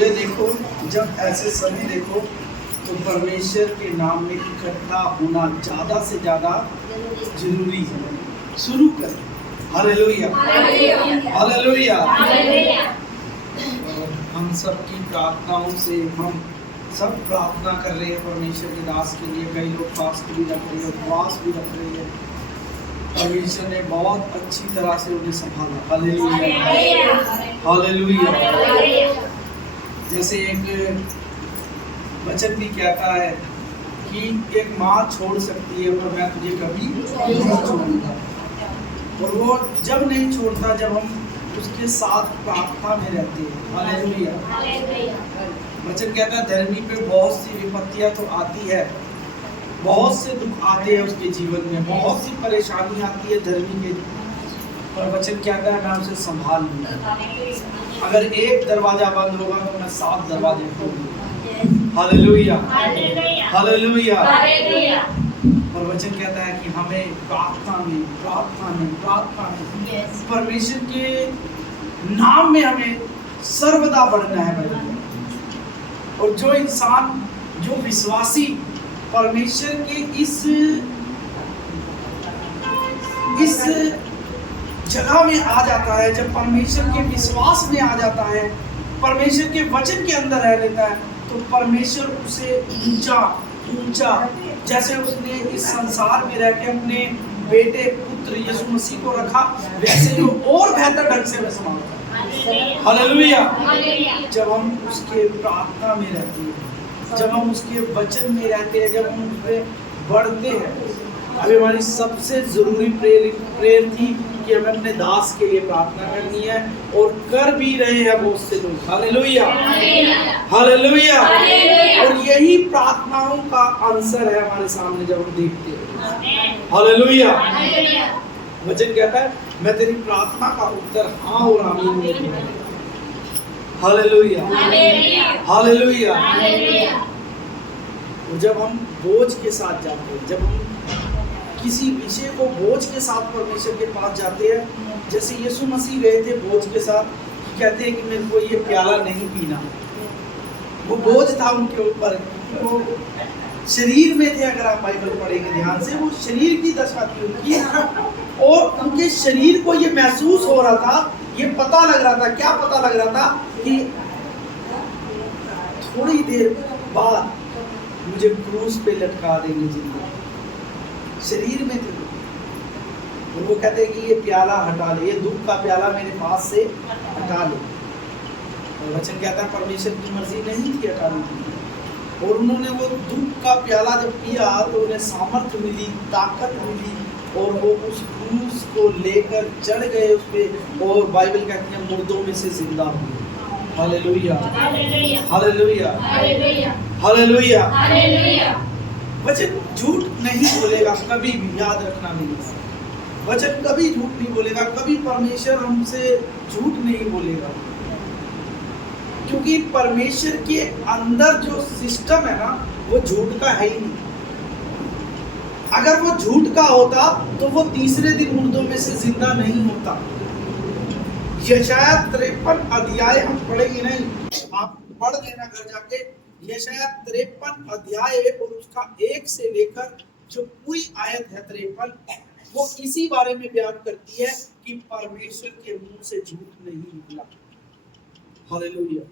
ये देखो, जब ऐसे समय देखो तो परमेश्वर के नाम में इकट्ठा होना ज़्यादा से ज़्यादा जरूरी है। शुरू करें। Hallelujah, hallelujah. हम सब की प्रार्थनाओं से हम सब प्रार्थना कर रहे हैं परमेश्वर के दास के लिए। कई लोग फास्ट भी रख रहे हैं, उपवास भी रख रहे हैं। परमेश्वर ने बहुत अच्छी तरह से उन्हें संभाला। Hallelujah, hallelujah. जैसे एक वचन भी कहता है कि एक माँ छोड़ सकती है पर मैं तुझे कभी नहीं छोड़ूंगा। और वो जब नहीं छोड़ता जब हम उसके साथ प्रार्थना में रहते हैं। हालेलुया। वचन कहता है धर्मी पे बहुत सी विपत्तियां तो आती है, बहुत से दुख आते हैं उसके जीवन में, बहुत सी परेशानी आती है धर्मी के, पर वचन कहता है मैं उसे संभाल लूंगा। अगर एक दरवाजा बंद होगा तो मैं 7 दरवाजे खोलूंगा। Hallelujah, hallelujah. और वचन कहता है कि हमें प्रार्थना में परमेश्वर के नाम में हमें सर्वदा बढ़ना है। और जो इंसान, जो विश्वासी परमेश्वर के इस जगह में आ जाता है, जब परमेश्वर के विश्वास में आ जाता है, परमेश्वर के वचन के अंदर रह लेता है, तो परमेश्वर उसे ऊंचा जैसे उसने इस संसार में रह के अपने बेटे पुत्र यीशु मसीह को रखा, वैसे ही और बेहतर ढंग से संभालता। हालेलुया। जब हम उसके प्रार्थना में रहते हैं, जब हम उसके वचन में रहते हैं, जब हम उस पे बढ़ते हैं। अभी हमारी सबसे जरूरी प्रेयर थी कि हमें अपने दास के लिए प्रार्थना करनी है, और कर भी रहे हैं बहुत से लोग। Hallelujah, hallelujah. और यही प्रार्थनाओं का आंसर है हमारे सामने जब हम देखते हैं। हालेलुया। वचन कहता है मैं तेरी प्रार्थना का उत्तर हाँ और आमीन में दूंगा। Hallelujah, hallelujah. और जब हम बोझ के साथ जाते हैं, जब हम किसी विषय को बोझ के साथ परमेश्वर के पास जाते हैं, जैसे यीशु मसीह गए थे बोझ के साथ, कहते हैं कि मेरे को ये प्याला नहीं पीना। वो बोझ था उनके ऊपर, वो शरीर में थे। अगर आप बाइबल पढ़ेंगे ध्यान से, वो शरीर की दशा थी उनकी, और उनके शरीर को ये महसूस हो रहा था, ये पता लग रहा था। क्या पता लग रहा था? कि थोड़ी देर बाद मुझे क्रूस पे लटका देंगे जिंदा। शरीर में थे। और वो कहते हैं कि ये प्याला हटा ले, ये दुख का प्याला मेरे पास से हटा ले। और वचन कहता है परमेश्वर की मर्जी नहीं थी हटाने की। और उन्होंने वो दुख का प्याला जब पिया तो उन्हें सामर्थ्य मिली, ताकत मिली, और वो उस क्रूस को लेकर चढ़ गए उस पे, और बाइबल कहती है मुर्दों में से जिंदा हुए। Hallelujah, hallelujah, hallelujah, hallelujah. वचन झूठ नहीं बोलेगा कभी भी, याद रखना मेरी। वचन कभी झूठ नहीं बोलेगा, कभी परमेश्वर हमसे झूठ नहीं बोलेगा, क्योंकि परमेश्वर के अंदर जो सिस्टम है ना, वो झूठ का है ही नहीं। अगर वो झूठ का होता तो वो तीसरे दिन मुर्दों में से जिंदा नहीं होता। यशाया 53 अध्याय हम पढ़ेंगे नहीं, आप पढ़ लेना घर जाके। यशाया 53 अध्याय और उसका 1 से लेकर जो पूरी आयत है 53, वो इसी बारे में बयान करती है कि परमेश्वर के मुंह से झूठ नहीं निकला। हालेलुया।